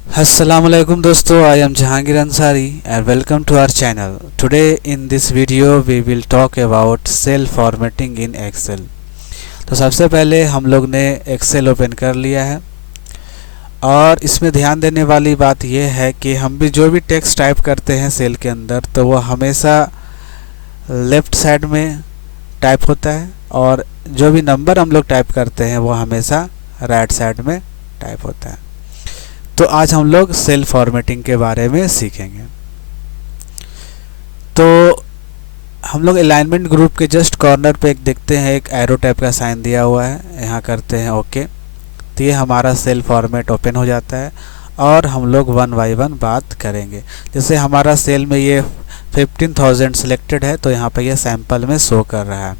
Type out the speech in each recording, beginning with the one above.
Assalamualaikum दोस्तों, I am Jahangir Ansari and welcome to our channel. Today in this video we will talk about cell formatting in Excel. तो सबसे पहले हम लोग ने Excel open कर लिया है और इसमें ध्यान देने वाली बात यह है कि हम भी जो भी टेक्स्ट टाइप करते हैं सेल के अंदर तो वो हमेशा लेफ़्ट साइड में टाइप होता है और जो भी नंबर हम लोग टाइप करते हैं वो हमेशा राइट साइड में टाइप होता है। तो आज हम लोग सेल फॉर्मेटिंग के बारे में सीखेंगे। तो हम लोग अलाइनमेंट ग्रुप के जस्ट कॉर्नर पे एक देखते हैं, एक एरो टाइप का साइन दिया हुआ है, यहाँ करते हैं ओके। तो ये हमारा सेल फॉर्मेट ओपन हो जाता है और हम लोग वन बाय वन बात करेंगे। जैसे हमारा सेल में ये 15,000 सिलेक्टेड है तो यहाँ पे ये सैंपल में शो कर रहा है,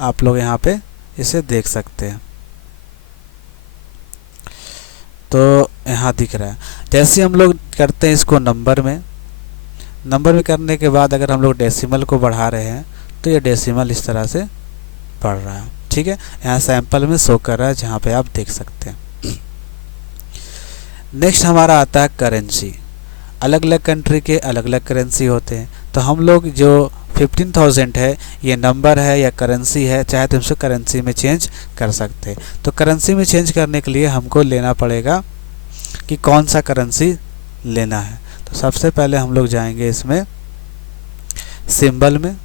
आप लोग यहाँ पे इसे देख सकते हैं। तो यहाँ दिख रहा है। जैसे हम लोग करते हैं इसको नंबर में करने के बाद अगर हम लोग डेसिमल को बढ़ा रहे हैं तो ये डेसिमल इस तरह से बढ़ रहा है, ठीक है। यहाँ सैंपल में शो कर रहा है जहाँ पे आप देख सकते हैं। नेक्स्ट हमारा आता है करेंसी। अलग अलग कंट्री के अलग अलग करेंसी होते हैं, तो हम लोग जो 15,000 है ये नंबर है या करेंसी है, चाहे तो इसको करेंसी में चेंज कर सकते हैं। तो करेंसी में चेंज करने के लिए हमको लेना पड़ेगा कि कौन सा करेंसी लेना है। तो सबसे पहले हम लोग जाएंगे इसमें सिंबल में।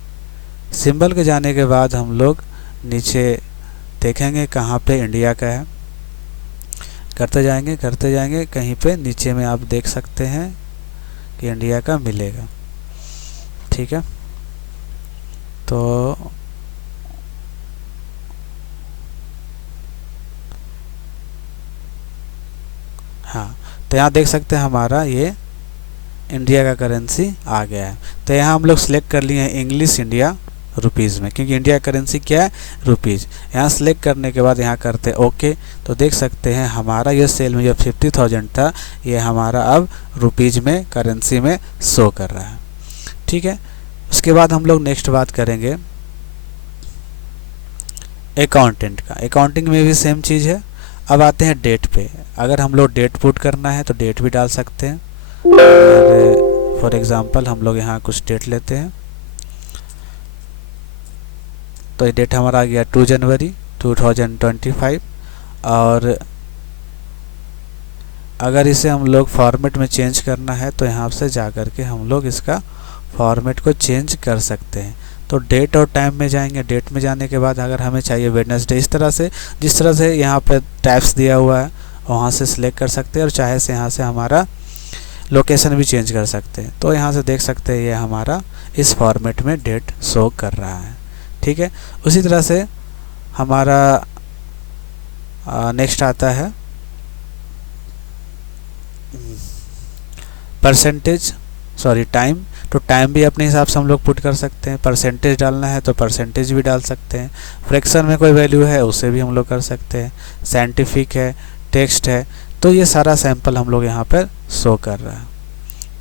सिंबल के जाने के बाद हम लोग नीचे देखेंगे कहाँ पे इंडिया का है, करते जाएंगे कहीं पे नीचे में आप देख सकते हैं कि इंडिया का मिलेगा, ठीक है। तो हाँ, तो यहाँ देख सकते हैं हमारा ये इंडिया का करेंसी आ गया है। तो यहाँ हम लोग सिलेक्ट कर लिए हैं इंग्लिश इंडिया रुपीज़ में, क्योंकि इंडिया करेंसी क्या है, रुपीज़। यहाँ सिलेक्ट करने के बाद यहाँ करते हैं ओके। तो देख सकते हैं हमारा ये सेल में जो 50,000 था ये हमारा अब रुपीज़ में करेंसी में शो कर रहा है, ठीक है। उसके बाद हम लोग नेक्स्ट बात करेंगे अकाउंटेंट का। अकाउंटिंग में भी सेम चीज़ है। अब आते हैं डेट पे। अगर हम लोग डेट पुट करना है तो डेट भी डाल सकते हैं। फॉर एग्ज़ाम्पल हम लोग यहाँ कुछ डेट लेते हैं, तो ये डेट हमारा आ गया 2 जनवरी 2025। और अगर इसे हम लोग फॉर्मेट में चेंज करना है तो यहाँ से जा कर के हम लोग इसका फॉर्मेट को चेंज कर सकते हैं। तो डेट और टाइम में जाएंगे। डेट में जाने के बाद अगर हमें चाहिए वेडनेसडे, इस तरह से जिस तरह से यहाँ पर टाइप्स दिया हुआ है वहाँ से सिलेक्ट कर सकते हैं और चाहे से यहाँ से हमारा लोकेशन भी चेंज कर सकते हैं। तो यहाँ से देख सकते हैं ये हमारा इस फॉर्मेट में डेट शो कर रहा है, ठीक है। उसी तरह से हमारा नेक्स्ट आता है टाइम। तो टाइम भी अपने हिसाब से हम लोग पुट कर सकते हैं। परसेंटेज डालना है तो परसेंटेज भी डाल सकते हैं। फ्रैक्शन में कोई वैल्यू है उसे भी हम लोग कर सकते हैं। साइंटिफिक है, टेक्स्ट है, तो ये सारा सैंपल हम लोग यहाँ पर शो कर रहा है,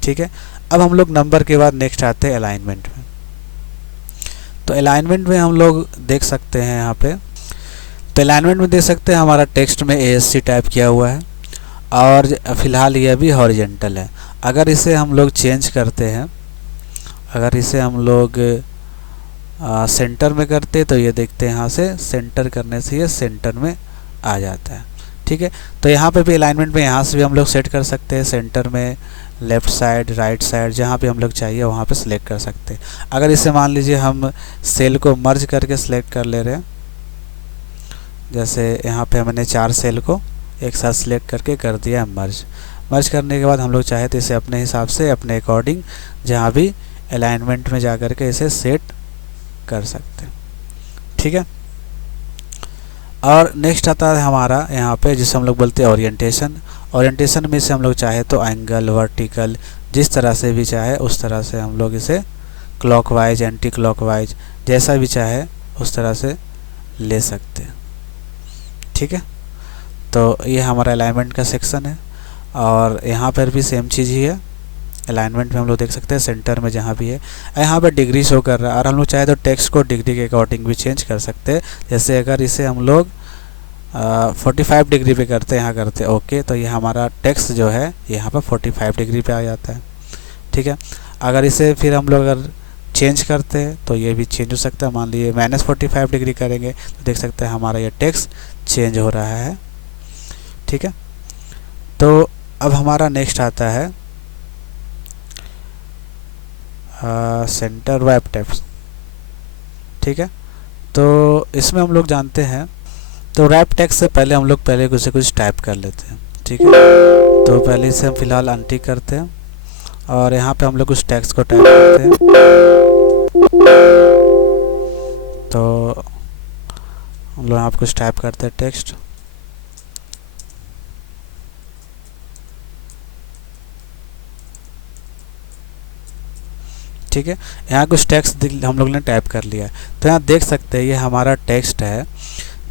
ठीक है। अब हम लोग नंबर के बाद नेक्स्ट आते हैं अलाइनमेंट में। तो अलाइनमेंट में हम लोग देख सकते हैं यहाँ पे, तो अलाइनमेंट में देख सकते हैं हमारा टेक्स्ट में ASC टाइप किया हुआ है और फ़िलहाल ये भी हॉरिजेंटल है। अगर इसे हम लोग चेंज करते हैं, अगर इसे हम लोग सेंटर में करते तो ये देखते हैं यहाँ से सेंटर करने से ये सेंटर में आ जाता है, ठीक है। तो यहाँ पे भी अलाइनमेंट में यहाँ से भी हम लोग सेट कर सकते हैं, सेंटर में, लेफ़्ट साइड, राइट साइड, जहाँ पे हम लोग चाहिए वहाँ पे सिलेक्ट कर सकते हैं। अगर इसे मान लीजिए हम सेल को मर्ज करके सिलेक्ट कर ले रहे हैं, जैसे यहाँ पे हमने 4 सेल को एक साथ सिलेक्ट करके कर दिया मर्ज करने के बाद हम लोग चाहे तो इसे अपने हिसाब से अपने अकॉर्डिंग जहाँ भी अलाइनमेंट में जा कर के इसे सेट कर सकते हैं, ठीक है। और नेक्स्ट आता है हमारा यहाँ पे जिसे हम लोग बोलते हैं ओरिएंटेशन। ओरिएंटेशन में से हम लोग चाहे तो एंगल, वर्टिकल, जिस तरह से भी चाहे उस तरह से हम लोग इसे क्लॉकवाइज, एंटी क्लॉकवाइज, जैसा भी चाहे उस तरह से ले सकते हैं, ठीक है। तो ये हमारा अलाइनमेंट का सेक्शन है और यहाँ पर भी सेम चीज़ ही है। अलाइनमेंट में हम लोग देख सकते हैं सेंटर में जहाँ भी है यहाँ पर डिग्री शो कर रहा है और हम लोग चाहे तो टेक्स्ट को डिग्री के अकॉर्डिंग भी चेंज कर सकते हैं। जैसे अगर इसे हम लोग 45 डिग्री पे करते हैं, यहाँ करते हैं ओके, तो ये हमारा टेक्स्ट जो है यहाँ पर 45 डिग्री पे आ जाता है। ठीक है, अगर इसे फिर हम लोग अगर चेंज करते हैं तो ये भी चेंज हो सकता है। मान लीजिए -45 डिग्री करेंगे तो देख सकते हैं हमारा ये टेक्स्ट चेंज हो रहा है। ठीक है, तो अब हमारा नेक्स्ट आता है सेंटर वेब टेक्स्ट। ठीक है, तो इसमें हम लोग जानते हैं, तो रैप टेक्स्ट से पहले हम लोग पहले कुछ टाइप कर लेते हैं। ठीक है, तो पहले इसे हम फिलहाल अनटिक करते हैं और यहाँ पे हम लोग कुछ टेक्स्ट को टाइप करते हैं। तो हम लोग यहाँ पे कुछ टाइप करते हैं टेक्स्ट। ठीक है, यहाँ कुछ टेक्स्ट हम लोग ने टाइप कर लिया है। तो यहाँ देख सकते हैं ये हमारा टेक्स्ट है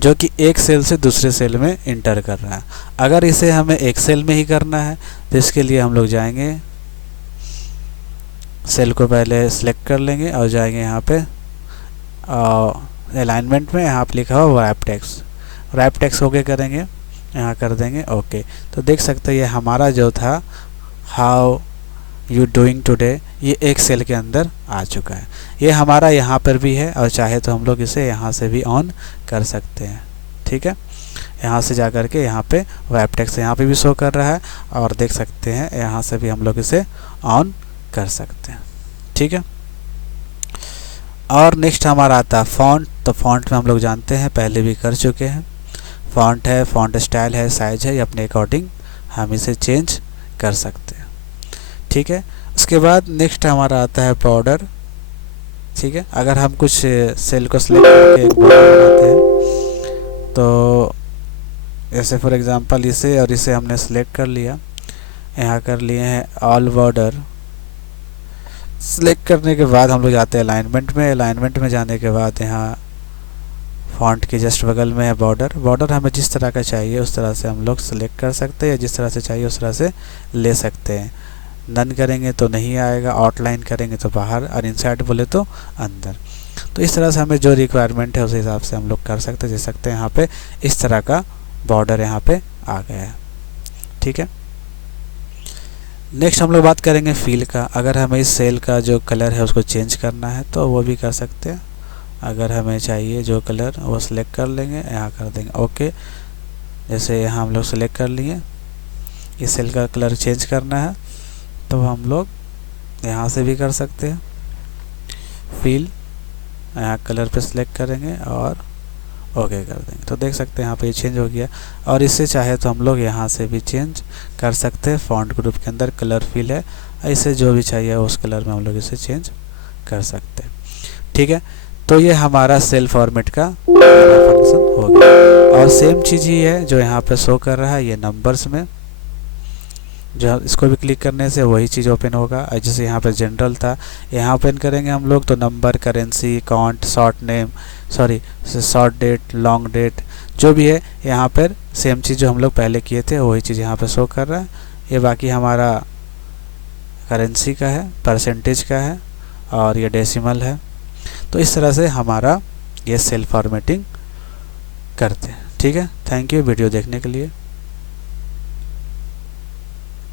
जो कि एक सेल से दूसरे सेल में इंटर कर रहा है। अगर इसे हमें एक सेल में ही करना है तो इसके लिए हम लोग जाएंगे, सेल को पहले सिलेक्ट कर लेंगे और जाएंगे यहाँ पे अलाइनमेंट में, यहाँ पे लिखा हुआ रैप टेक्स्ट ओके करेंगे, यहाँ कर देंगे ओके। तो देख सकते हैं ये हमारा जो था हाउ यू डूइंग टुडे, ये एक सेल के अंदर आ चुका है। ये हमारा यहाँ पर भी है और चाहे तो हम लोग इसे यहाँ से भी ऑन कर सकते हैं। ठीक है, यहाँ से जा कर के यहाँ पे वेब टेक्स्ट यहाँ पे भी शो कर रहा है और देख सकते हैं यहाँ से भी हम लोग इसे ऑन कर सकते हैं। ठीक है, और नेक्स्ट हमारा आता है फॉन्ट। तो फॉन्ट में हम लोग जानते हैं, पहले भी कर चुके हैं। फॉन्ट है, फॉन्ट स्टाइल है, साइज है, अपने अकॉर्डिंग हम इसे चेंज कर सकते हैं। ठीक है, उसके बाद नेक्स्ट हमारा आता है बॉर्डर। ठीक है, अगर हम कुछ सेल को सिलेक्ट करके एक बॉर्डर बनाते हैं तो ऐसे फॉर एग्जांपल इसे और इसे हमने सिलेक्ट कर लिया, यहाँ कर लिए हैं ऑल बॉर्डर। सिलेक्ट करने के बाद हम लोग जाते हैं अलाइनमेंट में जाने के बाद यहाँ फॉन्ट के जस्ट बगल में है बॉर्डर हमें जिस तरह का चाहिए उस तरह से हम लोग सिलेक्ट कर सकते हैं, या जिस तरह से चाहिए उस तरह से ले सकते हैं। नन करेंगे तो नहीं आएगा, आउटलाइन करेंगे तो बाहर, और इनसाइड बोले तो अंदर। तो इस तरह से हमें जो रिक्वायरमेंट है उस हिसाब से हम लोग कर सकते हैं। देख सकते हैं यहाँ पे इस तरह का बॉर्डर यहाँ पे आ गया है। ठीक है, नेक्स्ट हम लोग बात करेंगे फील का। अगर हमें इस सेल का जो कलर है उसको चेंज करना है तो वो भी कर सकते हैं। अगर हमें चाहिए जो कलर वो सिलेक्ट कर लेंगे, यहाँ कर देंगे ओके। जैसे यहाँ हम लोग सिलेक्ट कर लिए, इस सेल का कलर चेंज करना है तो हम लोग यहाँ से भी कर सकते हैं। फील, यहाँ कलर पे सिलेक्ट करेंगे और ओके कर देंगे तो देख सकते हैं यहाँ पे ये चेंज हो गया। और इससे चाहे तो हम लोग यहाँ से भी चेंज कर सकते हैं। फॉन्ट ग्रुप के अंदर कलर फील है, इसे जो भी चाहिए उस कलर में हम लोग इसे चेंज कर सकते हैं। ठीक है, तो ये हमारा सेल फॉर्मेट का फंक्शन हो गया। और सेम चीज़ ही है जो यहाँ पे शो कर रहा है ये नंबर्स में, जो इसको भी क्लिक करने से वही चीज़ ओपन होगा। जैसे यहाँ पे जनरल था, यहाँ ओपन करेंगे हम लोग तो number, currency, count, short date, long date, जो भी है यहाँ पर सेम चीज़ जो हम लोग पहले किए थे वही चीज़ यहाँ पे शो कर रहा है। ये बाकी हमारा करेंसी का है, परसेंटेज का है और ये डेसिमल है। तो इस तरह से हमारा ये सेल फॉर्मेटिंग करते हैं। ठीक है, थैंक यू वीडियो देखने के लिए।